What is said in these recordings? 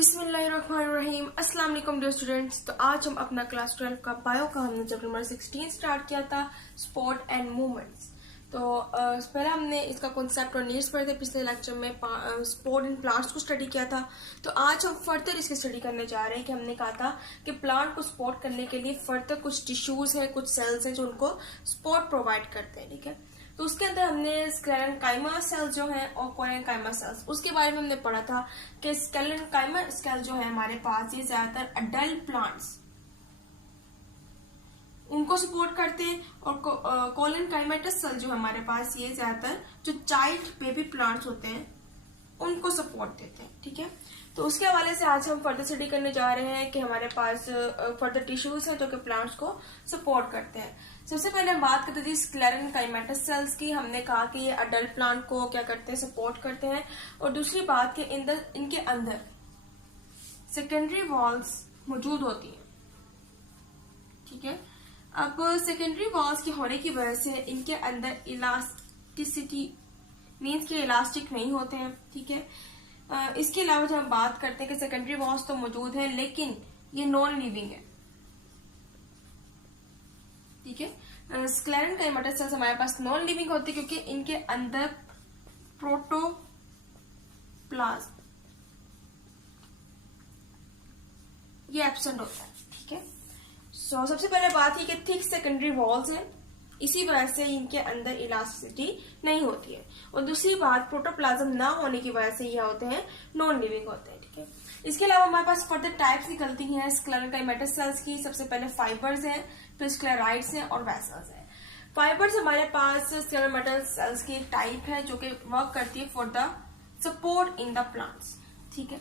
बिस्मिल्लाहिर्रहमानिर्रहीम। अस्सलाम वालेकुम डियर स्टूडेंट्स। तो आज हम अपना क्लास 12 का बायो का हमने चैप्टर नंबर 16 स्टार्ट किया था, स्पोर्ट एंड मूवमेंट्स। तो पहले हमने इसका कॉन्सेप्ट और नीड्स पढ़े थे, पिछले लेक्चर में स्पोर्ट इन प्लांट्स को स्टडी किया था। तो आज हम फर्दर इसकी स्टडी करने जा रहे हैं कि हमने कहा था कि प्लांट को सपोर्ट करने के लिए फर्दर कुछ टिश्यूज हैं, कुछ सेल्स हैं जो उनको सपोर्ट प्रोवाइड करते हैं। ठीक है, तो उसके अंदर हमने स्क्लेरेनकाइमा सेल्स जो है और कोरेनकाइमा सेल्स, उसके बारे में हमने पढ़ा था कि स्क्लेरेनकाइमा सेल जो है हमारे पास ये ज्यादातर अडल्ट प्लांट्स उनको सपोर्ट करते हैं, और कोलेनकाइमेटस सेल जो हमारे पास ये ज्यादातर जो चाइल्ड बेबी प्लांट्स होते हैं उनको सपोर्ट देते हैं। ठीक है, तो उसके हवाले से आज हम फर्दर स्टडी करने जा रहे हैं कि हमारे पास फर्दर टिश्यूज हैं जो कि प्लांट्स को सपोर्ट करते हैं। सबसे पहले हम बात करते थे स्क्लेरेनकाइमेटस सेल्स की। हमने कहा कि ये अडल्ट प्लांट को क्या करते हैं, सपोर्ट करते हैं। और दूसरी बात कि इनके अंदर सेकेंडरी वॉल्स मौजूद होती हैं। ठीक है, अब सेकेंडरी वॉल्स के होने की वजह से इनके अंदर इलास्टिसिटी मीन्स के इलास्टिक नहीं होते हैं। ठीक है, इसके अलावा जब हम बात करते हैं कि सेकेंडरी वॉल्स तो मौजूद है लेकिन ये नॉन लिविंग है। ठीक है, स्क्लेरेनकाइमेटस सेल्स हमारे पास नॉन लिविंग होते हैं क्योंकि इनके अंदर प्रोटोप्लाज्म ये एब्सेंट होता है। ठीक है, सो सबसे पहले बात है कि थिक सेकेंडरी वॉल्स हैं, इसी वजह से इनके अंदर इलास्टिसिटी नहीं होती है। और दूसरी बात, प्रोटोप्लाज्म ना होने की वजह से ये होते हैं नॉन लिविंग होते हैं। ठीक है, इसके अलावा हमारे पास फर्दर टाइप्स निकलती हैं स्क्लेरेनकाइमेटस सेल्स की। सबसे पहले फाइबर्स हैं, फिर स्क्लेराइड्स हैं और वेसल्स हैं। फाइबर्स हमारे पास स्क्लेरोमेटस सेल्स की एक टाइप है जो कि वर्क करती है for the support in the plants. ठीक है,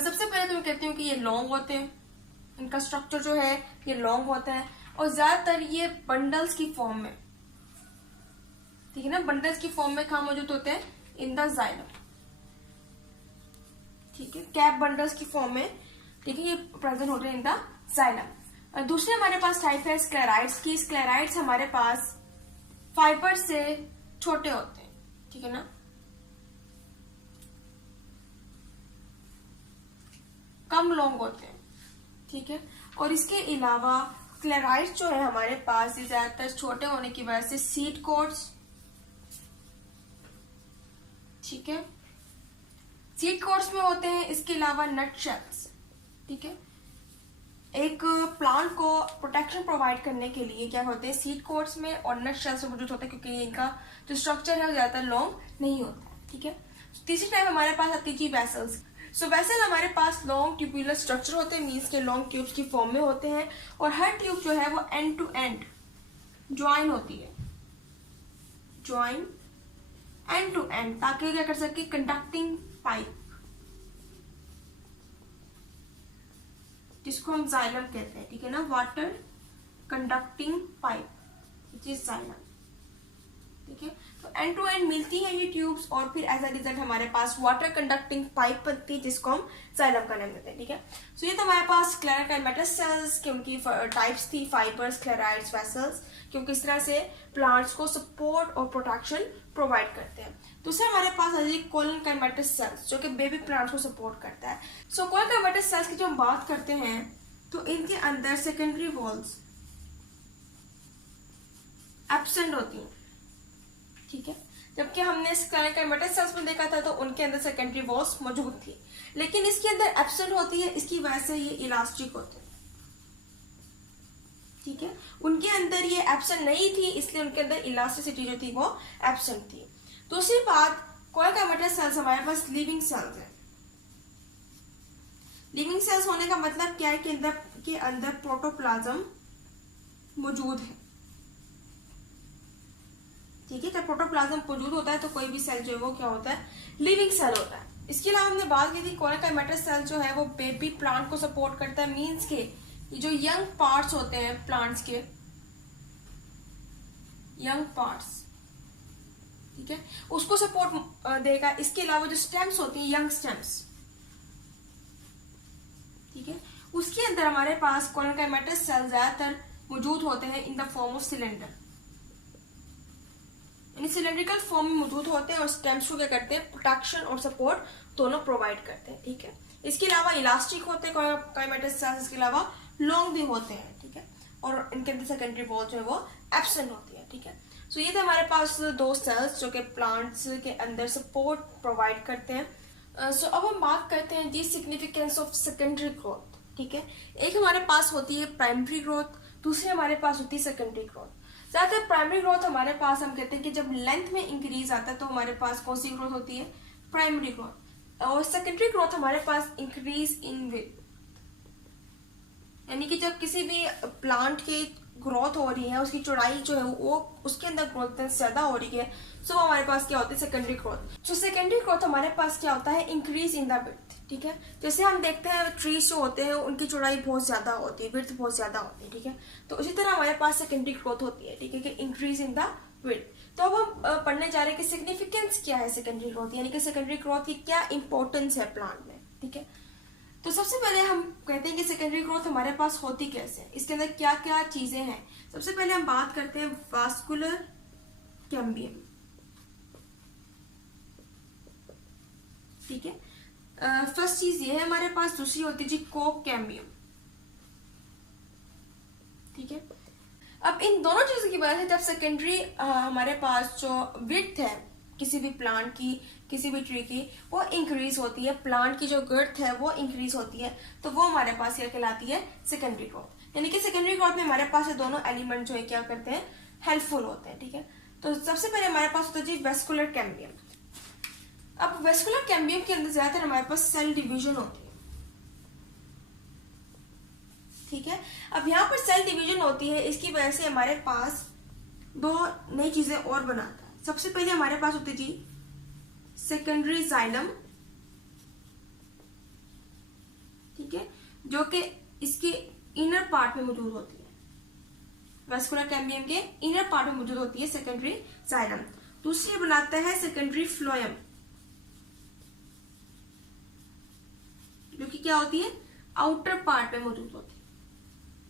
सबसे पहले तो मैं कहती हूँ कि ये लॉन्ग होते हैं, इनका स्ट्रक्चर जो है ये लॉन्ग होता है और ज्यादातर ये बंडल्स की फॉर्म में, ठीक है ना, बंडल्स की फॉर्म में कहाँ मौजूद होते हैं, इन द जाइलम। ठीक है, कैप बंडल्स की फॉर्म में, ठीक है, ये प्रेजेंट होते हैं इन द जाइलम। दूसरे हमारे पास टाइप है स्क्लेराइड्स की। स्क्लेराइड्स हमारे पास फाइबर से छोटे होते हैं। ठीक है ना, कम लॉन्ग होते हैं। ठीक है, और इसके अलावा स्क्लेराइड्स जो है हमारे पास ये ज्यादातर छोटे होने की वजह से सीड कोड्स, ठीक है, सीड कोड्स में होते हैं। इसके अलावा नट शेल्स। ठीक है, एक प्लांट को प्रोटेक्शन प्रोवाइड करने के लिए क्या होते हैं, सीड कोड्स में और नट शेल्स में मौजूद होते हैं क्योंकि इनका जो स्ट्रक्चर है वो ज्यादातर लॉन्ग नहीं होता है। ठीक है, तीसरी टाइप हमारे पास आती है वेसल्स। सो वेसल हमारे पास लॉन्ग ट्यूबुलर स्ट्रक्चर होते हैं, मीन्स के लॉन्ग ट्यूब्स की फॉर्म में होते हैं और हर ट्यूब जो है वो एंड टू एंड ज्वाइन होती है, ज्वाइन एंड टू एंड, ताकि क्या कर सके, कंडक्टिंग पाइप, जिसको हम जाइलम कहते हैं। ठीक है ना, water conducting pipe which is xylem. ठीक है, तो एंड टू एंड मिलती है ये ट्यूब्स और फिर एज अ रिजल्ट हमारे पास वाटर कंडक्टिंग पाइप बनती है जिसको हम जाइलम का नाम देते हैं। ठीक है, सो ये तो हमारे पास स्क्लेरेनकाइमेटस सेल्स की उनकी टाइप्स थी, फाइबर्स, स्क्लेराइड्स, वेसल्स, क्योंकि इस तरह से प्लांट्स को सपोर्ट और प्रोटेक्शन प्रोवाइड करते हैं। दूसरा हमारे पास आ जाए कोलेनकाइमेटस सेल्स जो कि बेबी प्लांट्स को सपोर्ट करता है। सो कोलेनकाइमेटस सेल्स की जो हम बात करते हैं तो इनके अंदर सेकेंडरी वॉल्स एब्सेंट होती हैं। ठीक है, जबकि हमने स्क्लेरेनकाइमेटस सेल्स में देखा था तो उनके अंदर सेकेंडरी वॉल्स मौजूद थी, लेकिन इसके अंदर एब्सेंट होती है, इसकी वजह से ये इलास्टिक होते हैं। ठीक है, उनके अंदर ये एब्सेंट नहीं थी इसलिए उनके अंदर इलास्टिसिटी जो थी वो एब्सेंट थी। दूसरी बात, कोलेनकाइमेटस सेल्स हमारे पास लिविंग सेल्स है। लिविंग सेल्स होने का मतलब क्या है कि इनके अंदर प्रोटोप्लाज्म मौजूद है। ठीक है, जब प्रोटोप्लाज्म मौजूद होता है तो कोई भी सेल जो है वो क्या होता है, लिविंग सेल होता है। इसके अलावा हमने बात की थी कोलेनकाइमेटस सेल जो है वो बेबी प्लांट को सपोर्ट करता है, मींस के ये जो यंग पार्ट्स होते हैं प्लांट्स के, यंग पार्ट्स, ठीक है, उसको सपोर्ट देगा। इसके अलावा जो स्टेम्स होती हैं, यंग स्टेम्स, ठीक है, उसके अंदर हमारे पास कोलेनकाइमेटस सेल ज्यादातर मौजूद होते हैं in the form of cylinder, यानी सिलेंड्रिकल फॉर्म में मौजूद होते हैं और स्टेम्स को क्या करते हैं, प्रोटेक्शन और सपोर्ट दोनों प्रोवाइड करते हैं, ठीक है। इसके अलावा इलास्टिक होते हैं काइमेटस सेल्स, इसके अलावा लॉन्ग भी होते हैं, ठीक है, और इनके अंदर सेकेंडरी वॉल जो है वो एब्सेंट होती है, ठीक है। सो ये थे हमारे पास दो सेल्स जो कि प्लांट्स के अंदर सपोर्ट प्रोवाइड करते हैं। सो अब हम बात करते हैं दी सिग्निफिकेंस ऑफ सेकेंडरी ग्रोथ, ठीक है। एक हमारे पास होती है प्राइमरी ग्रोथ, दूसरी हमारे पास होती है सेकेंडरी ग्रोथ। ज्यादातर प्राइमरी ग्रोथ हमारे पास हम कहते हैं कि जब लेंथ में इंक्रीज आता है तो हमारे पास कौन सी ग्रोथ होती है, प्राइमरी ग्रोथ। और सेकेंडरी ग्रोथ हमारे पास इंक्रीज इन विड्थ, यानी कि जब किसी भी प्लांट की ग्रोथ हो रही है, उसकी चौड़ाई जो है वो उसके अंदर ग्रोथ ज्यादा हो रही है, सो हमारे पास क्या होती है, secondary growth. So secondary growth हमारे पास क्या होता है, इंक्रीज इन द विड्थ, ठीक है। जैसे हम देखते हैं ट्रीज जो होते हैं उनकी चौड़ाई बहुत ज्यादा होती है, विड्थ बहुत ज्यादा होती है, ठीक है। तो उसी तरह हमारे पास सेकेंडरी ग्रोथ होती है, ठीक है, कि इंक्रीज इन द विड्थ। तो अब हम पढ़ने जा रहे हैं कि सिग्निफिकेंस क्या है सेकेंडरी ग्रोथ, यानी कि सेकेंडरी ग्रोथ की क्या इंपॉर्टेंस है प्लांट में, ठीक है। तो सबसे पहले हम कहते हैं कि सेकेंडरी ग्रोथ हमारे पास होती कैसे है, इसके अंदर क्या क्या चीजें हैं। सबसे पहले हम बात करते हैं वास्कुलर कैम्बियम, ठीक है। फर्स्ट चीज ये है हमारे पास, दूसरी होती है जी कोक कैम्बियम, ठीक है। अब इन दोनों चीजों की वजह से जब सेकेंडरी हमारे पास जो विड्थ है किसी भी प्लांट की, किसी भी ट्री की, वो इंक्रीज होती है, प्लांट की जो गर्थ है वो इंक्रीज होती है, तो वो हमारे पास क्या कहलाती है, सेकेंडरी ग्रोथ। यानी कि सेकेंडरी ग्रोथ में हमारे पास ये दोनों एलिमेंट जो है क्या करते हैं, हेल्पफुल होते हैं, ठीक है। तो सबसे पहले हमारे पास होता है जी वेस्कुलर कैम्बियम। अब वेस्कुलर कैम्बियम के अंदर ज्यादातर हमारे पास सेल डिवीजन होती है, ठीक है। अब यहाँ पर सेल डिवीजन होती है, इसकी वजह से हमारे पास दो नई चीजें और बनाता है। सबसे पहले हमारे पास होती है जी सेकेंडरी जाइलम, ठीक है, जो कि इसके इनर पार्ट में मौजूद होती है, वेस्कुलर कैम्बियम के इनर पार्ट में मौजूद होती है सेकेंडरी जाइलम। दूसरी बनाता है सेकेंडरी फ्लोएम, जो कि क्या होती है, आउटर पार्ट में मौजूद होती है,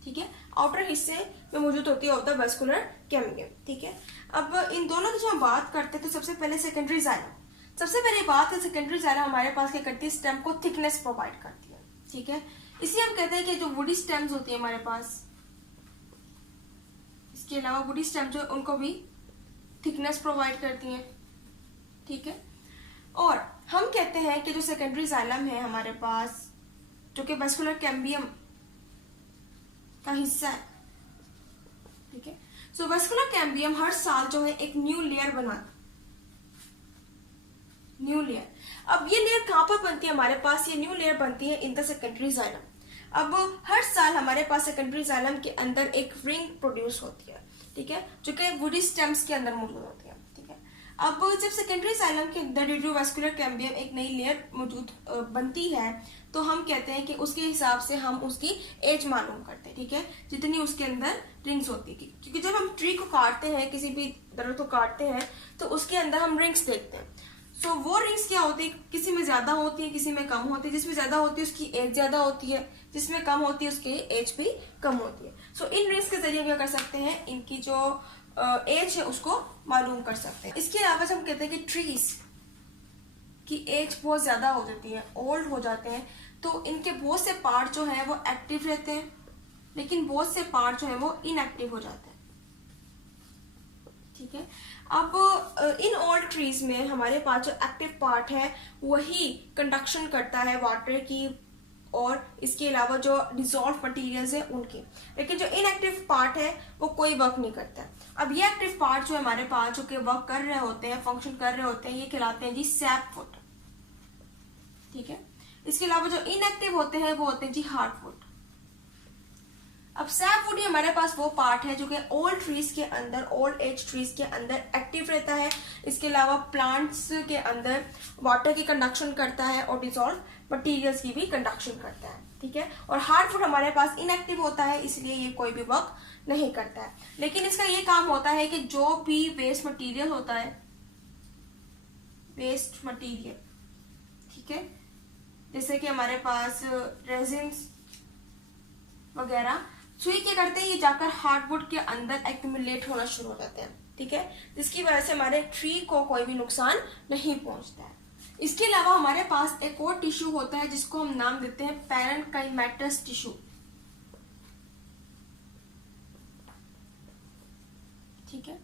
ठीक है, आउटर हिस्से में मौजूद होती है ऑफ द वेस्कुलर कैम्बियम, ठीक है। अब इन दोनों की जो हम बात करते हैं तो सबसे पहले सेकेंडरी जाइलम। सबसे पहले बात है सेकेंडरी जाइलम हमारे पास क्या करती है, स्टेम को थिकनेस प्रोवाइड करती है, ठीक है। इसलिए हम कहते हैं कि जो वुडी स्टेम्स होती है हमारे पास, इसके अलावा वुडी स्टेम जो उनको भी थिकनेस प्रोवाइड करती हैं, ठीक है। और हम कहते हैं कि जो सेकेंडरी जाइलम है हमारे पास, जो कि वेस्कुलर कैम्बियम का हिस्सा है, ठीक है। सो वेस्कुलर कैम्बियम हर साल जो है एक न्यू लेयर बनाता, न्यू लेयर। अब ये लेयर कहां पर बनती है हमारे पास, ये न्यू लेयर बनती है इन द सेकेंडरी जाइलम। अब हर साल हमारे पास सेकेंडरी जाइलम के अंदर एक रिंग प्रोड्यूस होती है, ठीक है, जो कि वुडी स्टेम्स के अंदर मौजूद होती है, ठीक है। अब जब सेकेंडरी जाइलम के अंदर रेडियोवास्कुलर कैम्बियम एक नई लेयर मौजूद बनती है, तो हम कहते हैं कि उसके हिसाब से हम उसकी एज मालूम करते हैं, ठीक है, जितनी उसके अंदर रिंग्स होती है। क्योंकि जब हम ट्री को काटते हैं, किसी भी दरख्त को काटते हैं, तो उसके अंदर हम रिंग्स देखते हैं। सो वो रिंग्स क्या होती है, किसी में ज्यादा होती है, किसी में कम होती है। जिसमें ज्यादा होती है उसकी एज ज्यादा होती है, जिसमें कम होती है उसकी एज भी कम होती है। सो इन रिंग्स के जरिए क्या कर सकते हैं, इनकी जो एज है उसको मालूम कर सकते हैं। इसके अलावा हम कहते हैं कि ट्रीज की एज बहुत ज्यादा हो जाती है, ओल्ड हो जाते हैं, तो इनके बहुत से पार्ट जो है वो एक्टिव रहते हैं, लेकिन बहुत से पार्ट जो है वो इनएक्टिव हो जाते हैं, ठीक है। अब इन ओल्ड ट्रीज में हमारे पास जो एक्टिव पार्ट है वही कंडक्शन करता है वाटर की, और इसके अलावा जो डिसॉल्व मटेरियल्स है उनकी, लेकिन जो इनएक्टिव पार्ट है वो कोई वर्क नहीं करता है। अब ये एक्टिव पार्ट जो हमारे पास जो कि वर्क कर रहे होते हैं, फंक्शन कर रहे होते हैं, ये कहलाते हैं जी सैपवुड, ठीक है। इसके अलावा जो इनएक्टिव होते हैं वो होते हैं जी हार्डवुड। अब सैपवुड हमारे पास वो पार्ट है जो कि ओल्ड ट्रीज के अंदर, ओल्ड एज ट्रीज के अंदर एक्टिव रहता है। इसके अलावा प्लांट्स के अंदर वाटर की कंडक्शन करता है और डिसॉल्व मटेरियल्स की भी कंडक्शन करता है, ठीक है। और हार्डवुड हमारे पास इनएक्टिव होता है, इसलिए ये कोई भी वर्क नहीं करता है, लेकिन इसका ये काम होता है कि जो भी वेस्ट मटेरियल होता है, वेस्ट मटेरियल, ठीक है, जैसे कि हमारे पास रेजिन्स वगैरह, सो ये क्या करते हैं, ये जाकर हार्डवुड के अंदर एक्यूमुलेट होना शुरू हो जाते हैं, ठीक है, जिसकी वजह से हमारे ट्री को कोई भी नुकसान नहीं पहुंचता है। इसके अलावा हमारे पास एक और टिश्यू होता है जिसको हम नाम देते हैं पैरेन्काइमेटस टिश्यू। ठीक है।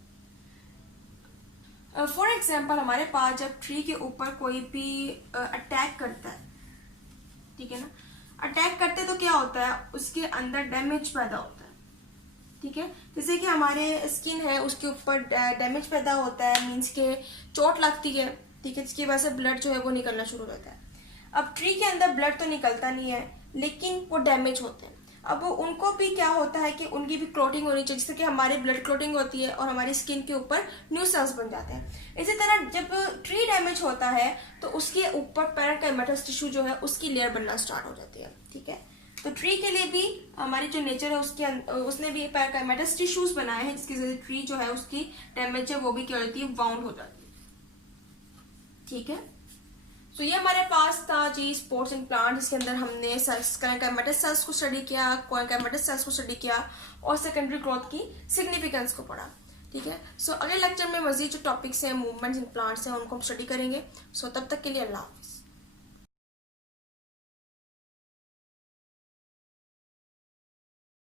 फॉर एग्जाम्पल हमारे पास जब ट्री के ऊपर कोई भी अटैक करता है, ठीक है ना, अटैक करते तो क्या होता है, उसके अंदर डैमेज पैदा होता है। ठीक है, जैसे कि हमारे स्किन है उसके ऊपर डैमेज पैदा होता है, मीन्स के चोट लगती है। ठीक है, जिसकी वजह से ब्लड जो है वो निकलना शुरू हो जाता है। अब ट्री के अंदर ब्लड तो निकलता नहीं है, लेकिन वो डैमेज होते हैं। अब वो उनको भी क्या होता है कि उनकी भी क्लोटिंग होनी चाहिए, जिससे कि हमारी ब्लड क्लोटिंग होती है और हमारी स्किन के ऊपर न्यू सेल्स बन जाते हैं। इसी तरह जब ट्री डैमेज होता है तो उसके ऊपर पैरेन्काइमेटस टिश्यू जो है उसकी लेयर बनना स्टार्ट हो जाती है। ठीक है, तो ट्री के लिए भी हमारी जो नेचर है उसने भी पैरेन्काइमेटस टिश्यूज बनाए हैं, जिसकी वजह से ट्री जो है उसकी डैमेज है वो भी क्या होती है, बाउंड हो जाती है। ठीक है, तो ये हमारे पास था जी स्पोर्स इन प्लांट, जिसके अंदर हमने पैरेन्काइमेटस सेल्स को स्टडी किया, पैरेन्काइमेटस सेल्स को स्टडी किया और सेकेंडरी ग्रोथ की सिग्निफिकेंस को पढ़ा। ठीक है, सो अगले लेक्चर में मजीद जो टॉपिक्स हैं मूवमेंट्स इन प्लांट्स हैं उनको हम स्टडी करेंगे। सो तब तक के लिए अल्लाह हाफिज।